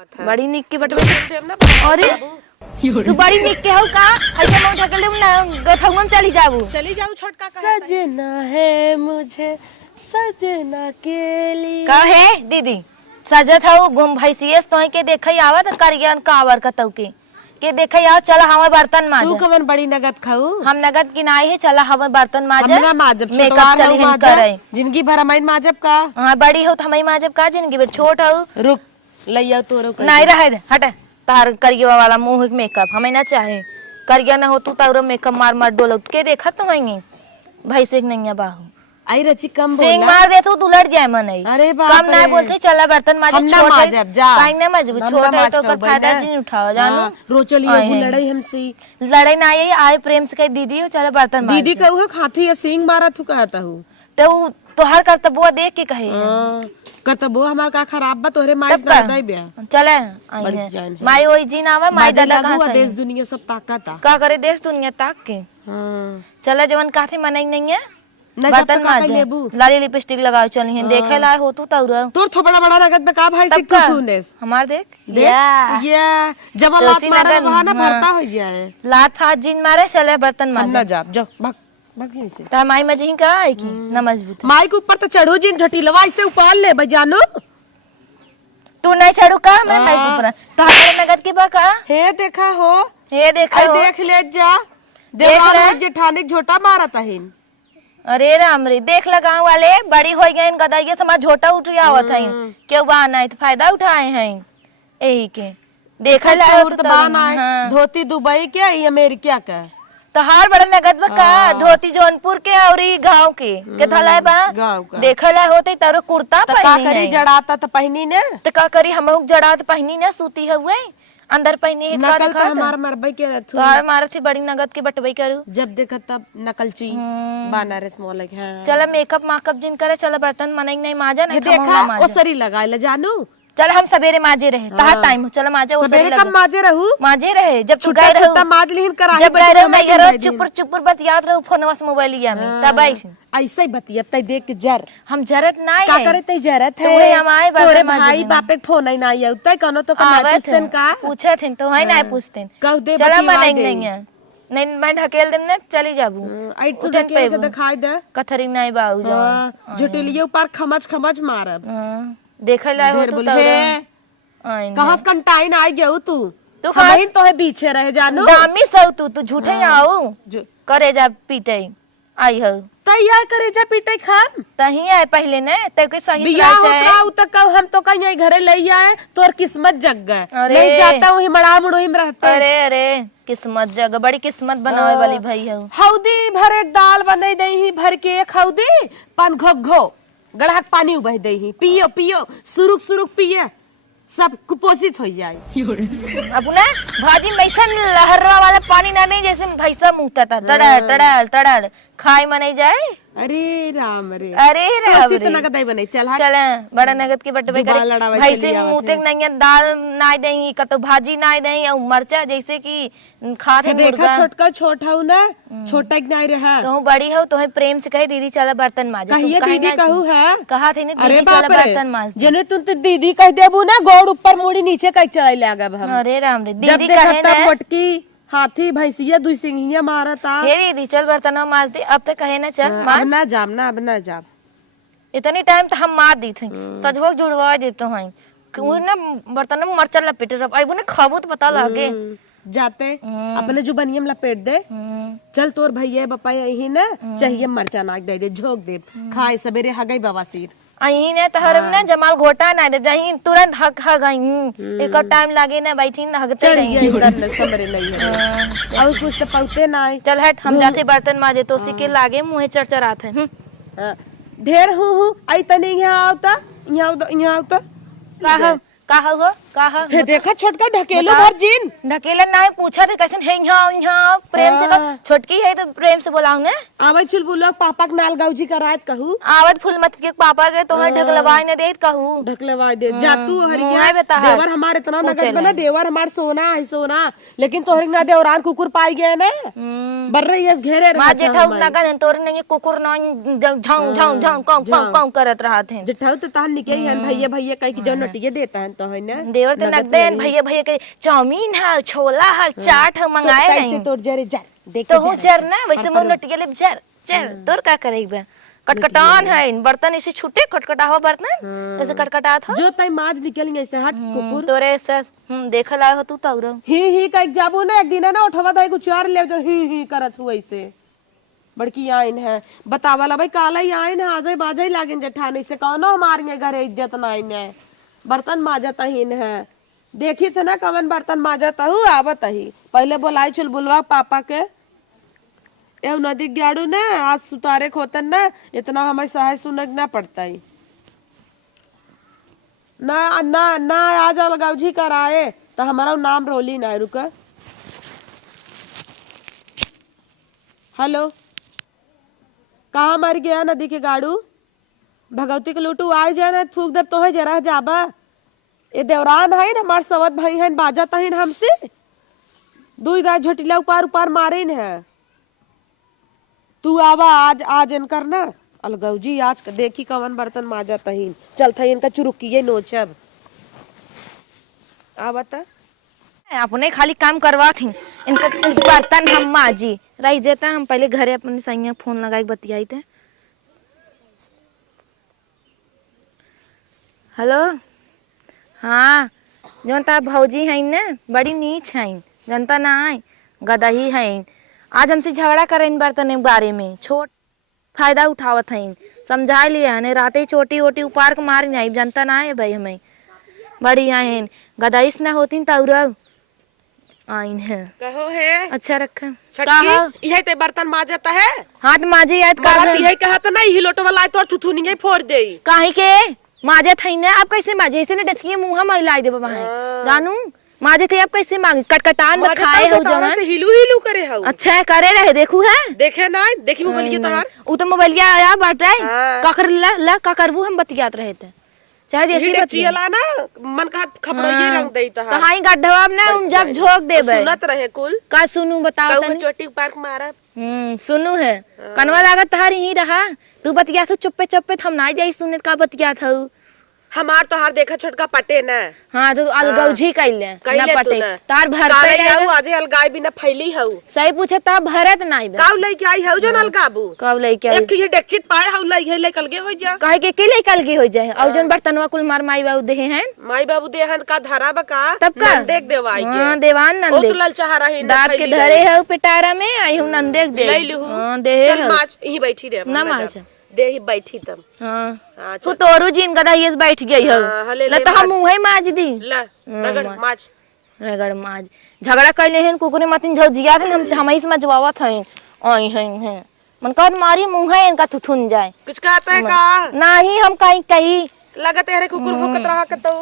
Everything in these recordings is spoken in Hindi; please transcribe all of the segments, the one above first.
बड़ी निक के बटवे अरे तू बड़ी निक के हो का ऐसे मैं उठा के ले ना गथुआ में चली जाऊ छोटका सजना है मुझे सजना के लिए का है दीदी सजत हो घूम भैंसियस तो के देखई आवत करियन कावर कतौ के देखई आओ चला हवा बर्तन माज तू कवन बड़ी नगद खाऊ हम नगद किनाई है चला हवा बर्तन माज हमरा माजब मेकअप चली हम करे जिंदगी भर हमारी माजब का हां बड़ी हो त हमारी माजब का जिंदगी भर छोट हो रुक लइया तोरो नहीं रहे हट तार करिया वाला मुंह मेकअप हमें ना चाहे करिया ना हो तू तारो मेकअप मार मार डोल के देखत तो होंगी भैंसे नहीं है बाहू आई रची कम बोला सिंग मार दे तू लड़ जाए मन अरे बाप कम ना बोलते चला बर्तन माजे छोड़ माजब जा काई ना माजब छोड़ है तो कर फायदा जी उठाओ जानो रोचलिए लड़ाई हमसे लड़ाई ना आई आए प्रेम से कह दीदी चला बर्तन माज दीदी कहू खाती है सिंग मारा तू कहता हूँ तो तोहर कर्तव्य देख के कहे कर्तव्य हमार का खराब बा तोहरे माइस दादा ही ब्याह चले आई है माई ओई जी ना आवे माई दादा कहां से देश दुनिया सब ताकत का करे देश दुनिया ताक के हां चला जवन काफी मनई नहीं है बर्तन माजे लाली लिपस्टिक लगाओ चली हैं देखे लाए हो तू तौरा तोर थोड़ा बड़ा नगद में का भाई से तू छूनेस हमार देख या जब लात मारे वहां ना भरता हो जाए लात फात जिन मारे चले बर्तन माजे ना जा भग भग से ता माई में जी का है की ना मजबूत माई के ऊपर तो चढ़ो जिन झटीलवा इसे उपाल ले बजानो तू नहीं चढ़ू का मैं माई के ऊपर तारे नगद की बका हे देखा हो हे देखा हो देख ले जा देख ले जेठाने झोटा मारत हिन अरे राम रे देख लगा वाले बड़ी हो गई गदाइया समाज झोटा उठ आवत है क्यों बाना है फायदा उठाए हैं यही के देखा ला तो बाना है धोती दुबई के अमेरिका का तो हार बड़ा नगद का धोती जौनपुर के और गांव के थला बा देखा ला होते तारो कुर्ता पहनी का करी जड़ाता तो पहनी ने तो का करी हम जड़ात पहनी ने सूती हुए अंदर पहनी है नकल का हमार मरबई के रथु और मारे से बड़ी नगद के बटबई करू जब देखा तब नकलची बनारस मॉल है चला मेकअप माकअप जिन करे चला बर्तन मनई नहीं माजा नहीं देखा ओसरी लगाए ले जानू चल हम सवेरे माजे रहे तहां टाइम चलो माजे सवेरे कब माजे रहू माजे रहे जब तू गए रहू तब माज लिहिन कराही जब गए रहू मैं घर चुपर चुपर बतियात रहू फोनवा से मोबाइलिया में तब ऐसे ही बतियत देख के जर हम जरत नहीं का करे ते जरत है तोरे हम आए तोरे भाई बापे के फोन नहीं आई उतै कनो तो कना पूछतन का पूछे थे तो है नहीं पूछते कह दे चला मैं नहीं है नहीं मैं ढकेल देम ने चली जाबू आई तू ढकेल के दिखाई दे कथरी नहीं बाऊ जा झुटलिए ऊपर खमच खमच मारब देखै ला हो तू कहां से कंटाइन आई गयो तू तो कहीं तो है पीछे रह जानू दामी सौ तू झूठे आओ करे जा पीटे आई हो तैयार करे जा पीटे खाम तही आए पहले ने ते के सही बियाह होता उ तक हम तो कहीं घरे ले आए तोर किस्मत जग गए नहीं जाता वही मड़ा मुड़ोही में रहते अरे किस्मत जग बड़ी किस्मत बनावे वाली भाई हो हौदी भर एक दाल बने दही भर के एक हौदी पान घो गड़हक पानी उबह दही पियो पियो सुरुक सुरुक पिए सब कुपोषित हो जाए अब ना भाजी मैसन लहरवा वाला पानी ना नहीं जैसे भैंसा मुंहता था तड़ड़ तड़ड़ तड़ड़ खाए में नहीं जाए अरे राम रे रे नगद बने चल बड़ा नगद के बटवे करे भैंसे मुंहते नहीं दाल ना दही कतो भाजी ना दही और मरचा जैसे कि खाते देखा छोटका छोटा हूं ना छोटा एक नहीं रहा तो बड़ी हो तो प्रेम से कहे दीदी चला बर्तन माज कहिए दीदी कहू है कहा थे दीदी चला बर्तन माज जने तुम तो दीदी कह देबू ना गोड़ ऊपर मुड़ी नीचे कह चढ़ाई लागब हम अरे राम रे दीदी कहे ना मोटकी हाथी भैंसिया दुई सिंहिया मारता हे दीदी चल बर्तन माज दे अब तक कहे ना चल माज ना जाब ना अब ना जाब इतनी टाइम तो हम मार दी थे सजवक जुड़वा देते हैं कि ना बर्तन में मरचा लपेट रब आई ने खाबो तो पता लागे जाते अपने जुबानियम लपेट दे चल तोर भैया बप्पा यही ना चाहिए मरचा नाक दे झोंक दे खाए सवेरे हगई बवासीर अही ने तहरम ने जमाल घोटा ना दे जही तुरंत हक गई एक टाइम लागे ना बैठी ना हगते रही उधर न समरे नहीं है और कुछ तो पौते ना चल हट हम जाते बर्तन माजे तो उसी के लागे मुंह चरचरात है ढेर हूं आई तने यहां आवता काहा हो काहा देखा छोटका ढकेलो भर जीन ढकेला ना पूछा थे कैसे है यहाँ प्रेम से छोटकी है तो प्रेम से बोलाऊ ने आवत चुल बोलो पापा के नाल गाउजी करात कहू आवत फूल मत के पापा के तो ढकलवाई ने देत कहू ढकलवाई दे जा तू हरिया देवर हमारे इतना नगद बना देवर हमार सोना है सोना लेकिन तोहर ना देवरान कुकुर पाई गए ने बर रही है घेरे मां जेठाऊ नगद तोर नहीं कुकुर ना झाऊ झाऊ झाऊ कौ कौ कौ करत रहत है जेठाऊ तो तान निके हन भैया भैया कह के जो नटिए देता है तो है ना देवर ते नगदे हैं, भैया भैया के चाउमीन है, छोला है, चाट है, मंगाए कैसे हैं। तोर जरे जा देख तो हो जर ना वैसे मोर नटिया ले जर जर तोर का करेबे। कटकटान है, बर्तन ऐसे छूटे खटखटा हो बर्तन ऐसे कटकटात हो। जो तई माज निकल ऐसे हट कुकुर तोरे से देखल आए हो तू तौरो। ही कई जाबू ना एक दिन है ना उठवा दाई कुछ चार ले जो ही करत हुआ ऐसे बड़की आइन है बतावाला भाई काला ही आइन है आजे बाजे लागिन जेठानी से कौनो हमारे घरे इज्जत नाइन है बर्तन माजत हीन है देखी थे ना कवन बर्तन माजत हूँ आवत ही पहले बोलाई चुल बुलवा पापा के एव नदी गाड़ू ना आज सुतारे खोतन ना इतना हमें सहाय सुनना पड़ता ही ना ना ना आज अलगावजी कराए तो हमारा नाम रोली ना रुका। हेलो कहाँ मर गया नदी के गाड़ू भगवती के लूटू आए जाए ना फूक दब तो है जरा जाबा ये देवरान है ना हमार सवत भाई है बाजत है हमसे दुई गाय झोटिला उपार उपार मारे न है तू आवा आज आज इनकर ना अलगौजी आज देखी कवन बर्तन माजत है चल था इनका चुरुकिए नोचब आवता अपने खाली काम करवा थी इनका बर्तन हम माजी रह जेता हम पहले घरे अपने सैया फोन लगाई बतियाई थे। हेलो हाँ जनता भौजी हैं ना बड़ी नीच हैं जनता ना है गदही हैं आज हमसे झगड़ा करें बर्तन के बारे में छोट फायदा उठावत हैं समझा लिया है राते चोटी वोटी उपार के मार नहीं जनता ना है भाई हमें बड़ी हैं गदहीस ना होती तौरव आइन है कहो है अच्छा रखा छटकी यही ते बर्तन माजता है हाथ माजे याद मारा कर यही कहा तो नहीं हिलोटो वाला तो थुथुनी फोड़ दे काहे के माजे थई ना आप कैसे माजे इसे ने डचकी मुंह में लाई दे बाबा है जानू माजे थे आप कैसे मांगे कटकटान में खाए हो जवान से हिलू हिलू करे हो अच्छा करे रहे देखू है देखे ना देखी मोबाइल तोहार उ तो मोबाइलिया आया बाटे ककर ला का करबू हम बतियात रहे थे चाहे जैसे बतियाला ना मन का खपड़िए रंग देई तोहार तो हाई गड्ढवा में ना जब झोक देबे सुनत रहे कुल का सुनू बताओ तनी चोटी पार्क मारा सुनू है कनवा लागत तहारी ही रहा तू बतिया तो चुप्पे चुप्पे हम ना जाई सुने का बतिया था हमार तोहार देखा छोटका पटे ना हां तो अलगौजी कइले ना पटे तार भरते काले आजे अलगाय बिना फैली हऊ सही पूछे ता भरत नाही बे काउ लई के आई हऊ जन अलगाबू कब लई के एक ये डेक्चित पाए हऊ लई है ले कलगे हो जा काहे के ले कल के हो जाए और जन बर्तनवा कुल मार माई बाबू दे हैं माई बाबू दे हन का धरा बका तब का देख देवाई के हां देवान ओ नंदे तो लल चाह रही ना दाब के धरे है पिटारा में आई हूं नंदेक दे लई लहू हां दे चल माच यही बैठी रे ना माच दे ही बैठी तब हां तू तोरू जीन गदा ये बैठ गई हो ले तो हम मुंह माज दी ला रगड़ माच रगड़ माज झगड़ा कइले हैं कुकुरे मतिन झजिया थे हम हमई से मजवावत हैं आई हैं मन का मारी मुंह है इनका थुथुन जाए कुछ कहता है का नहीं हम कहीं कहीं लगत है रे कुकुर भौंकत रहा के तो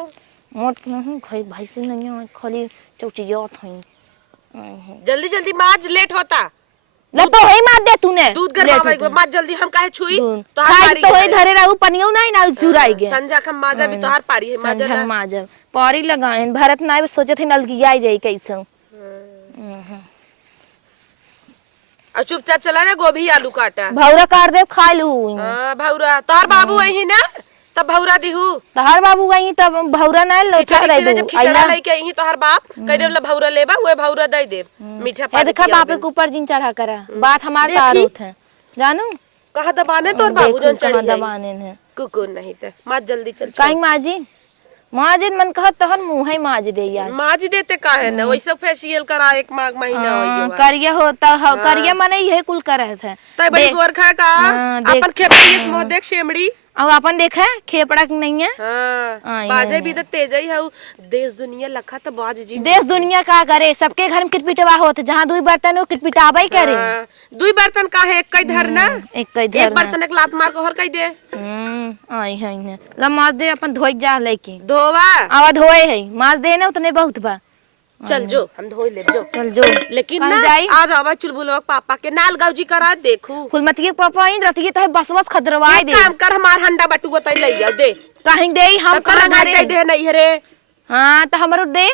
मोट नहीं खाई भाई से नहीं है खाली चौचिया थई जल्दी जल्दी माज लेट होता ले तो है मार दे तूने दूध गरमावे को माज जल्दी हम काहे छुई तो हार तो है धरे रहू पनियो नहीं ना जुराई गे संजा खम माजा भी तोहार पारी है माजा संजा माजा पारी लगाएन भारत ना सोचे थे नलगी आई जाई कैसे और चुपचाप चला ना गोभी आलू काटा भौरा काट दे खा लू हां भौरा तोहार बाबू यही ना तब भौरा दिहू तहार बाबू गई तब भौरा ना लोटा दे दे जब खिचड़ा लेके यही तोहार बाप कह देला भौरा लेबा ओए भौरा दे दे मीठा ए देखा बापे के ऊपर जिन चढ़ा करा बात हमार तारूत है जानू कहां दबाने तोर बाबू जन चढ़ी दबाने है कुकुर नहीं त माज जल्दी चल काई माजी माजिद मन कहत तहन मुंह ही माज दे यार माज देते काहे ना वैसे फेशियल करा एक माघ महीना होइयो करिया होता है करिया माने यही कुल करत है तय बड़ी गोर खा का अपन खेपड़ी मुंह देख शेमड़ी अब अपन देखा खेपड़ा की नहीं है हां बाजे भी तो तेज ही है देश दुनिया लखा तो बाज जी देश दुनिया का करे सबके घर में किटपिटवा होत जहां दुई बर्तन हो किटपिटाबा ही करे दुई बर्तन का है एक कई धरना एक कई धरना एक बर्तन एक लात मार को और कई दे आई है ला माज दे अपन धोई जा लेके धोवा आवा धोए है माज दे ना उतने बहुत बा चल जो हम धोई ले जो चल जो लेकिन ना आज आवा चुलबुलवा पापा के नाल गाउजी करा देखू कुलमती पापा इन रतिए तो बस बस खदरवाई दे काम कर हमार हंडा बटुआ तई ले जा दे कहीं दे हम कर घरे दे नहीं रे हां तो हमरो दे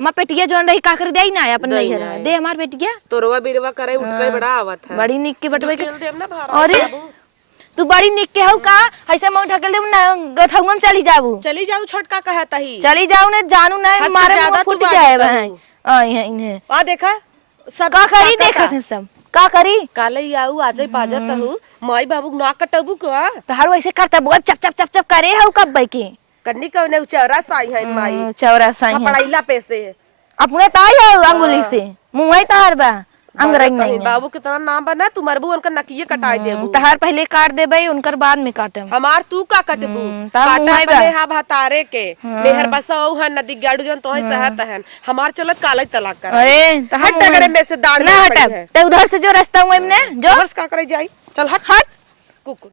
हम पेटिया जोन रही काकर दे ना अपन नहीं है दे हमार पेटिया तोरवा बिरवा करे उठ के बड़ा आवत है बड़ी निक के बटवे के देव ना भारा अरे तू बड़ी निक के हऊ का ऐसे मुंह ढकल दे ना गथौआ में चली जाबू चली जाऊ छोटका कहता ही चली जाऊ ना जानू ना हद से मारे ज्यादा मुंह तू फूट बात जाए करता भाई हूँ। आई है इन्हें आ देखा सब का करी ताकता। देखत है सब का करी काले आऊ आजे बाजत हूँ माई बाबू ना कटबू का तहारू ऐसे करता बुआ चप चप चप चप करे हऊ कब भाई के कन्नी कवने उचौरा साई है माई चौरा साई है पढ़ाईला पैसे अपने ताई है अंगुली से मुंह ही तहार बा अंगरई नहीं है बाबू के तरह नाम बना तू मरबू उनका नकिए कटाई देबू तहार पहले काट दे भाई उनकर बाद में काटम हमार तू का कटबू तार काटा मुंह है बा। पले हा भातारे के मेहर बसाऊ है नदी गाड़ू जन तोहे सहत है हमार चलत काले तलाक कर अरे तहार हट करे में से दाड़ ना में हटा पड़ी है ते उधर से जो रास्ता हुआ में जो बस का करे जाई चल हट कुकुर